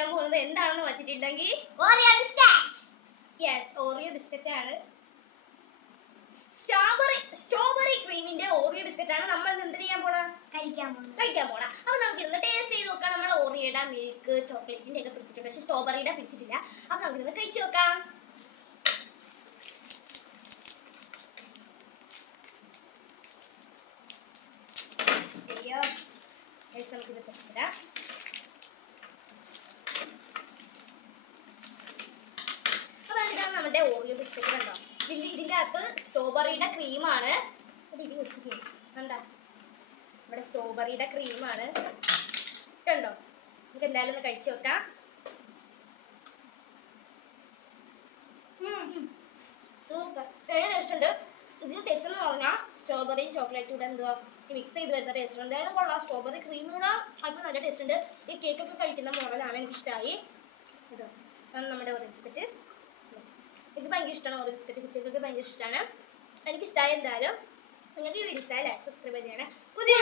കഴിക്കാൻ പോകുന്നത് എന്താണെന്ന് വെച്ചിട്ടുണ്ടെങ്കിൽ ഓറിയോ ബിസ്ക്കറ്റ് ആണ്. സ്ട്രോബെറി ക്രീമിന്റെ ഓറിയോ ബിസ്ക്കറ്റ് ആണ് നമ്മൾ എന്ത് ചെയ്യാൻ പോണ കഴിക്കാൻ പോണ. അപ്പൊ നമുക്ക് ഇന്ന് ടേസ്റ്റ് ചെയ്ത് നോക്കാം. നമ്മൾ ഓറിയോയുടെ മിൽക്ക് ചോക്ലേറ്റിന്റെ ഒക്കെ പിടിച്ചിട്ടുണ്ട്, പക്ഷെ സ്ട്രോബെറിയുടെ പിടിച്ചിട്ടില്ല. അപ്പൊ നമുക്ക് ഇന്ന് കഴിച്ചു നോക്കാം. നമുക്കിത് പിടിച്ചിടാം. അപ്പൊ ഇതാണ് നമ്മുടെ ഓറിയോ ബിസ്ക്കറ്റ്. കണ്ടോ, ഇതിന്റെ അകത്ത് സ്ട്രോബെറിയുടെ ക്രീമാണ്. ഇത് വെച്ചിട്ട് കണ്ടാ, നമ്മുടെ സ്ട്രോബെറിയുടെ ക്രീമാണ്. കണ്ടോ, നമുക്ക് എന്തായാലും ഒന്ന് കഴിച്ചു നോക്കാം. ടേസ്റ്റ് ഉണ്ട്. ഇതിന് ടേസ്റ്റ് എന്ന് പറഞ്ഞാൽ സ്ട്രോബെറിയും ചോക്ലേറ്റും കൂടെ എന്തുവാ മിക്സ് ചെയ്ത് വരുന്ന ടേസ്റ്റ് ഉണ്ട്. എന്തായാലും കൊള്ളാം. സ്ട്രോബെറി ക്രീം കൂടെ അല്പം നല്ല ടേസ്റ്റ് ഉണ്ട്. ഈ കേക്കൊക്കെ കഴിക്കുന്ന മോഡലാണ് എനിക്കിഷ്ടമായി. ഇത് നമ്മുടെ ഓറിയോ ബിസ്ക്കറ്റ്. ഇത് ഭയങ്കര ഇഷ്ടമാണ്. ഓറിയോ ബിസ്ക്കറ്റ് കുട്ടികൾക്ക് ഭയങ്കര ഇഷ്ടമാണ്. എനിക്കിഷ്ടമായി. എന്തായാലും നിങ്ങൾക്ക് ഈ വീഡിയോ ഇഷ്ടമായി ലൈക്ക് സബ്സ്ക്രൈബ് ചെയ്യണം. പുതിയ